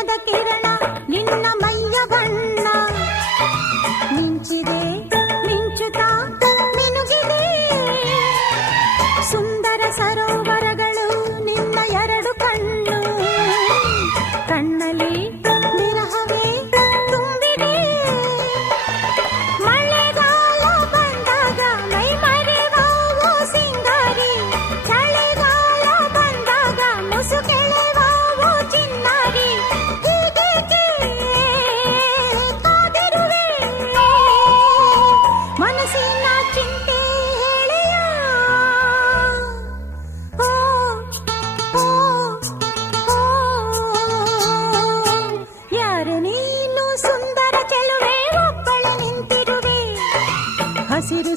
ಚಿನ್ನದ ಕಿರಣ ನಿನ್ನ ಮೈಯ ಬಣ್ಣ ಮಿಂಚಿದೆ ಮಿಂಚುತ್ತಾ ಮಿನುಗಿದೆ ಸುಂದರ ಸರೋವರಗಳು ನಿನ್ನ ಎರಡು ಕಣ್ಣು ಕಣ್ಣಲ್ಲಿ ವಿರಹವೇ ತುಂಬಿದೆ ಮಳೆಗಾಲ ಬಂದಾಗ ಮೈ ಮರೆವಾವೋ ಸಿಂಗಾರಿ ಚಳಿಗಾಲ ಬಂದಾಗ ಮುಸುಕೆಳೆವಾವೋ ಚಿನ್ನಾರಿ ಹೀಗೇಕೆ ಕಾದಿರುವೆ ಮನಸ್ಸಿನ ಚಿಂತೆ ಹೇಳಿಯ ಓ ಓ ಓ ಯಾರು ನೀನು ಸುಂದರ ಚೆಲುವೆ ಒಬ್ಬಳೆ ನಿಂತಿರುವೆ ಹಸಿರು